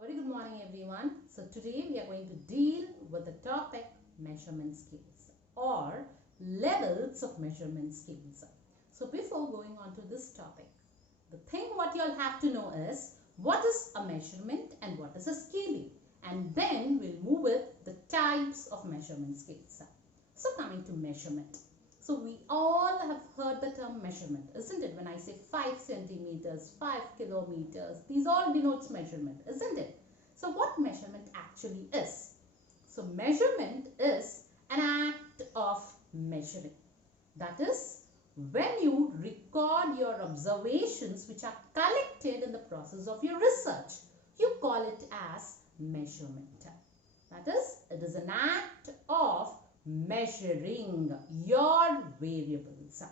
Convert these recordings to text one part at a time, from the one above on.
A very good morning everyone. So today we are going to deal with the topic measurement scales or levels of measurement scales. So before going on to this topic, the thing what you all have to know is what is a measurement and what is a scaling, and then we'll move with the types of measurement scales. So coming to measurement. So we all have heard the term measurement, isn't it? When I say 5 centimeters, 5 kilometers, these all denotes measurement, isn't it? So what measurement actually is? So measurement is an act of measuring. That is, when you record your observations which are collected in the process of your research, you call it as measurement. That is, it is an act of measuring your variables.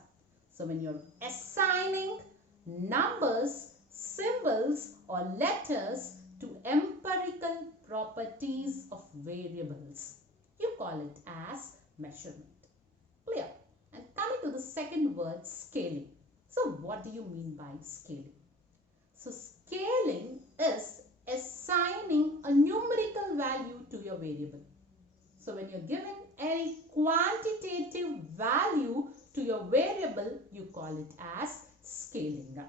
So when you're assigning numbers, symbols or letters to empirical properties of variables, you call it as measurement. Clear? And coming to the second word, scaling. So what do you mean by scaling? So scaling is assigning a numerical value to your variable. So when you're giving any quantitative value to your variable, you call it as scaling.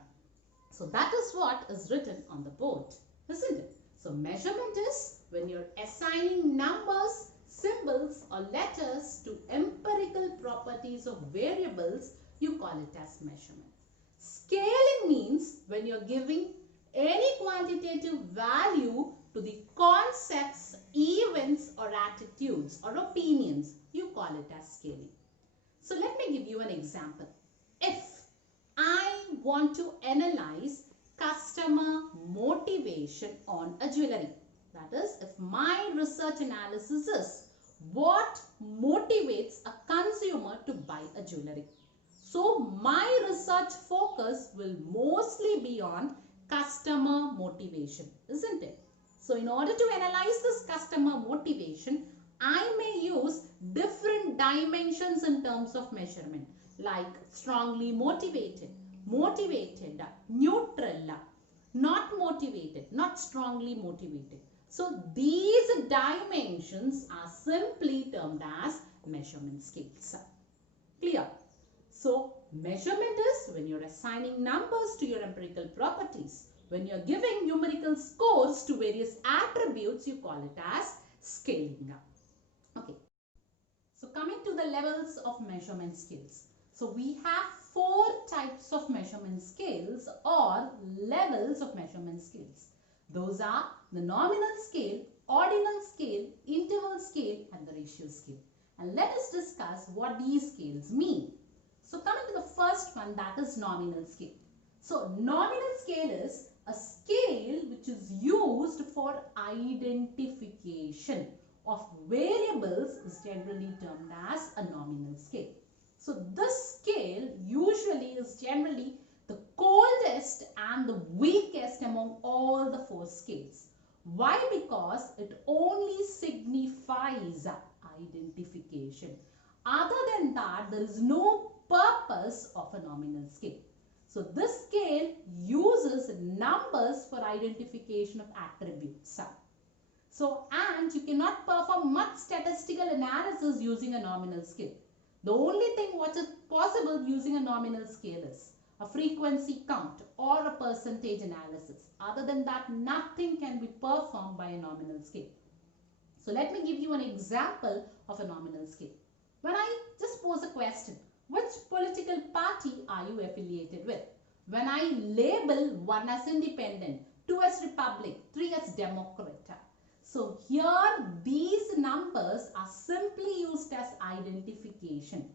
So that is what is written on the board, isn't it? So measurement is when you're assigning numbers, symbols or letters to empirical properties of variables, you call it as measurement. Scaling means when you're giving any quantitative value to the concepts, events or attitudes or opinions, you call it as scaling. So let me give you an example. If I want to analyze customer motivation on a jewelry, that is, if my research analysis is what motivates a consumer to buy a jewelry, so my research focus will mostly be on customer motivation, isn't it? So in order to analyze this customer motivation, I may use different dimensions in terms of measurement, like strongly motivated, motivated, neutral, not motivated, not strongly motivated. So these dimensions are simply termed as measurement scales. Clear? So measurement is when you're assigning numbers to your empirical properties. When you're giving numerical scores to various attributes, you call it as scaling. Okay. So coming to the levels of measurement scales. So we have 4 types of measurement scales or levels of measurement scales. Those are the nominal scale, ordinal scale, interval scale and the ratio scale. And let us discuss what these scales mean. So coming to the first one, that is nominal scale. So nominal scale is a scale which is used for identification of variables is generally termed as a nominal scale. So this scale usually is generally the coldest and the weakest among all the 4 scales. Why? Because it only signifies identification. Other than that, there is no purpose of a nominal scale. So this scale uses numbers for identification of attributes. So, and you cannot perform much statistical analysis using a nominal scale. The only thing what is possible using a nominal scale is a frequency count or a percentage analysis. Other than that, nothing can be performed by a nominal scale. So let me give you an example of a nominal scale. When I just pose a question, which political party are you affiliated with? When I label 1 as independent, 2 as republic, 3 as democrat. So here these numbers are simply used as identification.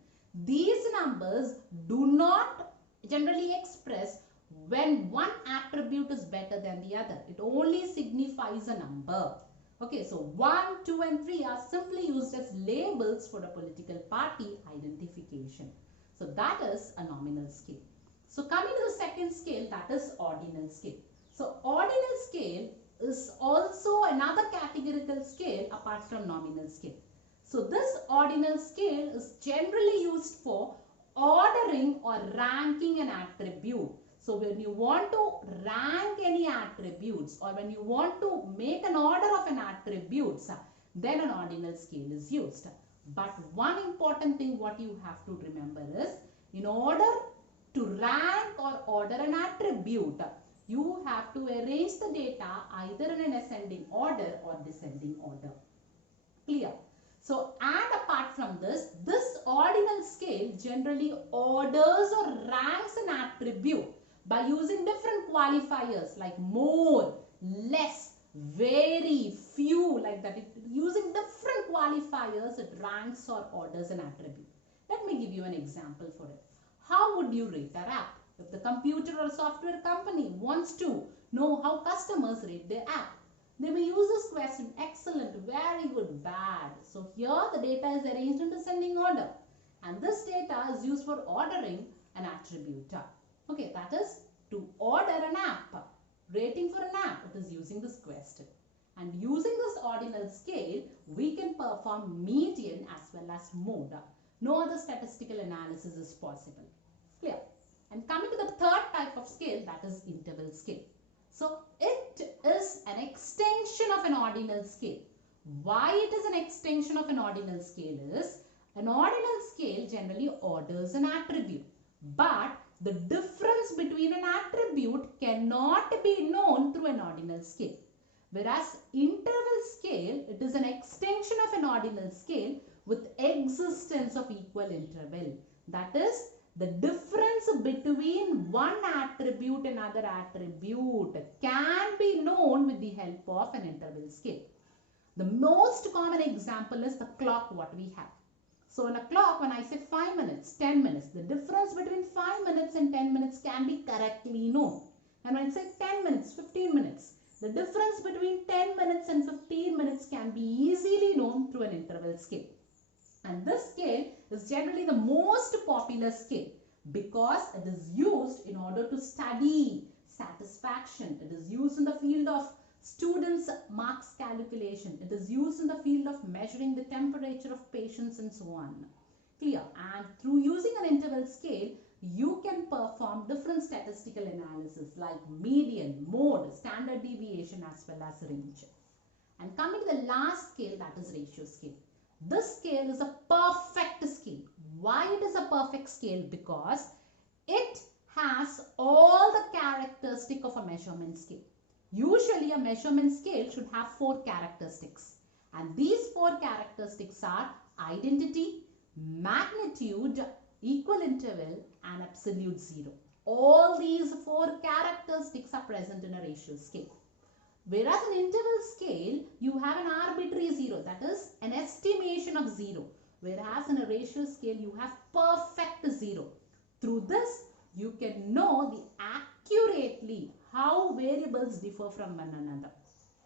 These numbers do not generally express when one attribute is better than the other. It only signifies a number. Okay, so 1, 2 and 3 are simply used as labels for a political party identification. So that is a nominal scale. So coming to the second scale, that is ordinal scale. So ordinal scale is also another categorical scale apart from nominal scale. So this ordinal scale is generally used for ordering or ranking an attribute. So when you want to rank any attributes or when you want to make an order of an attributes, then an ordinal scale is used. But one important thing what you have to remember is, in order to rank or order an attribute, you have to arrange the data either in an ascending order or descending order. Clear? So, and apart from this, this ordinal scale generally orders or ranks an attribute by using different qualifiers like more, less, very, few, like that. Using different qualifiers, it ranks or orders an attribute. Let me give you an example for it. How would you rate an app? If the computer or software company wants to know how customers rate their app, they may use this question: excellent, very good, bad. So here the data is arranged in descending order, and this data is used for ordering an attribute. Okay, that is to order an app. Rating for an app, it is using this question. And using this ordinal scale, we can perform median as well as mode. No other statistical analysis is possible. Clear? And coming to the third type of scale, that is interval scale. So it is an extension of an ordinal scale. Why it is an extension of an ordinal scale is, an ordinal scale generally orders an attribute, but the difference between an attribute cannot be known through an ordinal scale. Whereas interval scale, it is an extension of an ordinal scale with existence of equal interval. That is, the difference between one attribute and another attribute can be known with the help of an interval scale. The most common example is the clock what we have. So in a clock, when I say 5 minutes, 10 minutes, the difference between 5 minutes and 10 minutes can be correctly known. And when I say 10 minutes, 15 minutes, the difference between 10 minutes and 15 minutes can be easily known through an interval scale. And this scale is generally the most popular scale because it is used in order to study satisfaction. It is used in the field of students' marks calculation. It is used in the field of measuring the temperature of patients and so on. Clear? And through using an interval scale, you can perform different statistical analysis like median, mode, standard deviation as well as range. And coming to the last scale, that is ratio scale. This scale is a perfect scale. Why it is a perfect scale? Because it has all the characteristics of a measurement scale. Usually a measurement scale should have 4 characteristics, and these 4 characteristics are identity, magnitude, equal interval and absolute zero. All these 4 characteristics are present in a ratio scale. Whereas in interval scale, you have an arbitrary zero, that is an estimation of zero. Whereas in a ratio scale, you have perfect zero. Through this, you can know accurately how variables differ from one another.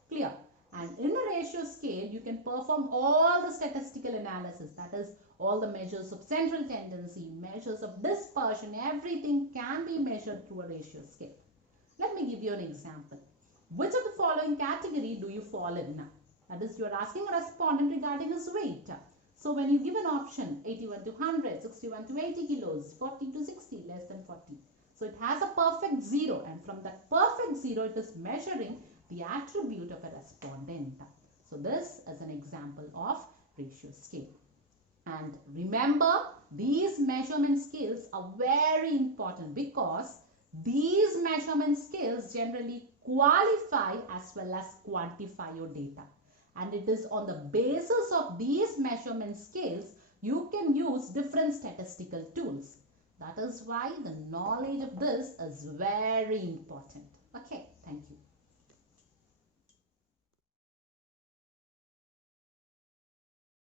Clear? And in a ratio scale, you can perform all the statistical analysis, that is all the measures of central tendency, measures of dispersion, everything can be measured through a ratio scale. Let me give you an example. Which of the following category do you fall in? That is, you are asking a respondent regarding his weight. So when you give an option 81 to 100, 61 to 80 kilos, 40 to 60, less than 40. So it has a perfect zero, and from that perfect zero it is measuring the attribute of a respondent. So this is an example of ratio scale. And remember, these measurement scales are very important because these measurement scales generally qualify as well as quantify your data. And it is on the basis of these measurement scales you can use different statistical tools. That is why the knowledge of this is very important. Okay, thank you.